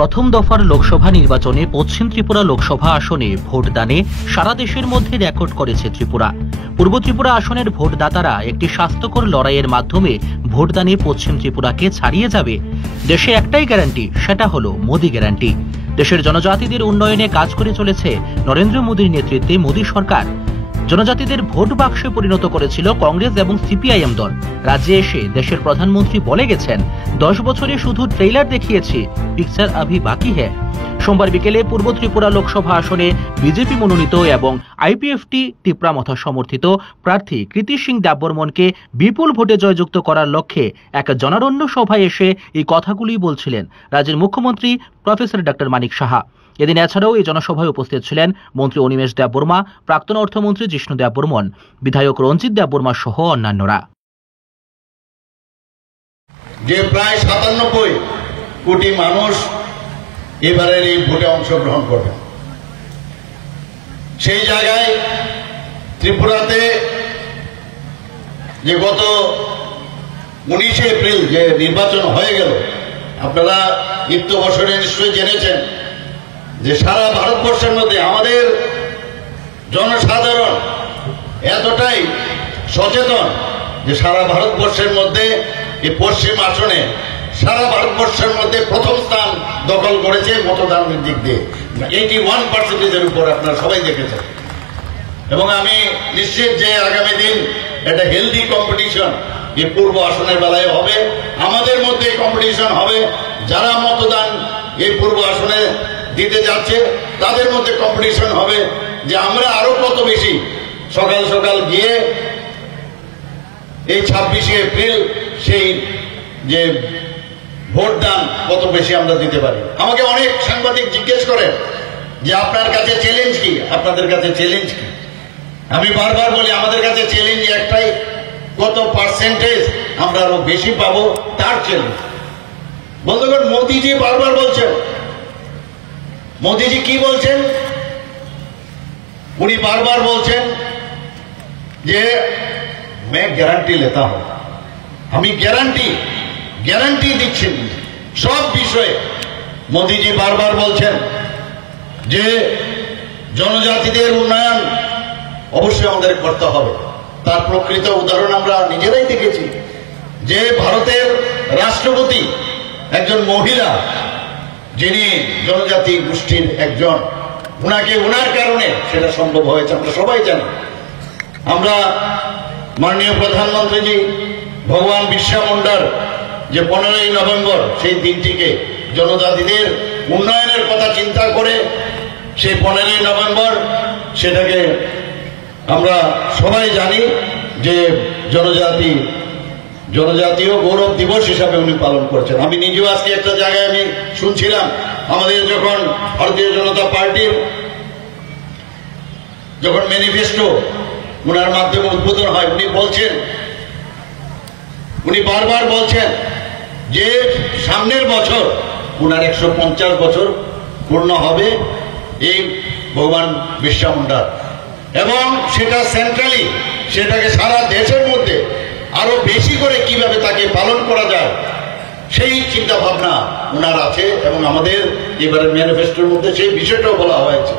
প্রথম দফার লোকসভা নির্বাচনে পশ্চিম ত্রিপুরা লোকসভা আসনে ভোটদানে সারা দেশের মধ্যে রেকর্ড করেছে ত্রিপুরা। পূর্ব ত্রিপুরা আসনের ভোটদাতারা একটি স্বাস্থ্যকর লড়াইয়ের মাধ্যমে ভোটদানে পশ্চিম ত্রিপুরাকে ছাড়িয়ে যাবে। দেশে একটাই গ্যারান্টি, সেটা হলো মোদি গ্যারান্টি। দেশের জনজাতিদের উন্নয়নে কাজ করে চলেছে নরেন্দ্র মোদীর নেতৃত্বে মোদী সরকার। জনজাতিদের ভোট বাক্সে পরিণত করেছিল কংগ্রেস এবং সিপিআইএম দল। রাজ্যে এসে দেশের প্রধানমন্ত্রী বলে গেছেন, 10 বছরে শুধু ট্রেইলার দেখিয়েছি, পিকচার আভি বাকি হ্যায়। সোমবার বিকেলে পূর্ব ত্রিপুরা লোকসভা আসনে বিজেপি মনোনীত এবং আইপিএফটি টিপ্রা মথা সমর্থিত প্রার্থী কৃতি সিং দেববর্মনকে বিপুল ভোটে জয়যুক্ত করার লক্ষ্যে এক জনারণ্য সভায় এসে এই কথাগুলি বলছিলেন রাজ্যের মুখ্যমন্ত্রী প্রফেসর ডক্টর মানিক সাহা। এদিন এছাড়াও এই জনসভায় উপস্থিত ছিলেন মন্ত্রী অনিমেষ দেববর্মা, প্রাক্তন অর্থমন্ত্রী জিষ্ণু দেববর্মন, বিধায়ক রঞ্জিত দেববর্মা সহ অন্যান্যরা। যে প্রায় 97 কোটি মানুষ এবারের এই ভোটে অংশগ্রহণ করবেন, সেই জায়গায় ত্রিপুরাতে যে গত 19 এপ্রিল যে নির্বাচন হয়ে গেল, আপনারা ইত্য বছরে নিশ্চয়ই জেনেছেন যে সারা ভারতবর্ষের মধ্যে আমাদের জনসাধারণ এতটাই সচেতন যে সারা ভারতবর্ষের মধ্যে এই পশ্চিম আসনে সারা ভারতবর্ষের মধ্যে প্রথম স্থান দখল করেছে মতদানের দিক দিয়ে 81%-এর উপর আপনারা সবাই দেখেছেন। এবং আমি নিশ্চিত যে আগামী দিন একটা হেলদি কম্পিটিশন এই পূর্ব আসনের বেলায় হবে, আমাদের মধ্যে কম্পিটিশন হবে। যারা মতদান এই পূর্ব আসনে দিতে যাচ্ছে তাদের মধ্যে কম্পিটিশন হবে যে আমরা আরো কত বেশি সকাল সকাল গিয়ে এই 26 এপ্রিল সেই যে ভোটদান কত বেশি আমরা দিতে পারি। আমাকে অনেক সাংবাদিক জিজ্ঞেস করেন যে আপনার কাছে চ্যালেঞ্জ কি, আপনাদের কাছে চ্যালেঞ্জ কি। আমি বারবার বলি আমাদের কাছে চ্যালেঞ্জ একটাই, কত পার্সেন্টেজ আমরা আরো বেশি পাবো তার চ্যালেঞ্জ। বন্ধুগণ, মোদিজি বারবার বলছেন, মোদিজি কি বলছেন, উনি বারবার বলছেন যে मैं গ্যারান্টি लेता हूं, আমি গ্যারান্টি দিচ্ছেন সব বিষয়ে। মোদিজি বারবার বলছেন যে জনজাতিদের উন্নয়ন অবশ্যই আমাদের করতে হবে। তার প্রকৃত উদাহরণ আমরা নিজেরাই দেখেছি যে ভারতের রাষ্ট্রপতি একজন মহিলা, যিনি জনজাতি গোষ্ঠীর একজন, ওনার কারণে সেটা সম্ভব হয়েছে, আমরা সবাই জানি। আমরা মাননীয় প্রধানমন্ত্রীজি ভগবান বিরসা মুন্ডার যে 15ই নভেম্বর সেই দিনটিকে জনজাতিদের উন্নয়নের কথা চিন্তা করে সেই 15ই নভেম্বর সেটাকে আমরা সবাই জানি যে জনজাতীয় গৌরব দিবস হিসাবে উনি পালন করছেন। আমি নিজেও আজকে একটা জায়গায় আমি শুনছিলাম, আমাদের যখন ভারতীয় জনতা পার্টির যখন ম্যানিফেস্টো উনার মাধ্যমে উদ্বোধন হয়, উনি বারবার বলছেন যে সামনের বছর উনার 150 বছর পূর্ণ হবে এই ভগবান বিরসা মুন্ডার, এবং সেটা সেন্ট্রালি, সেটাকে সারা দেশের মধ্যে আরো বেশি করে কিভাবে তাকে পালন করা যায় সেই চিন্তা ভাবনা উনার আছে। এবং আমাদের এবারের ম্যানিফেস্টোর মধ্যে সেই বিষয়টাও বলা হয়েছে।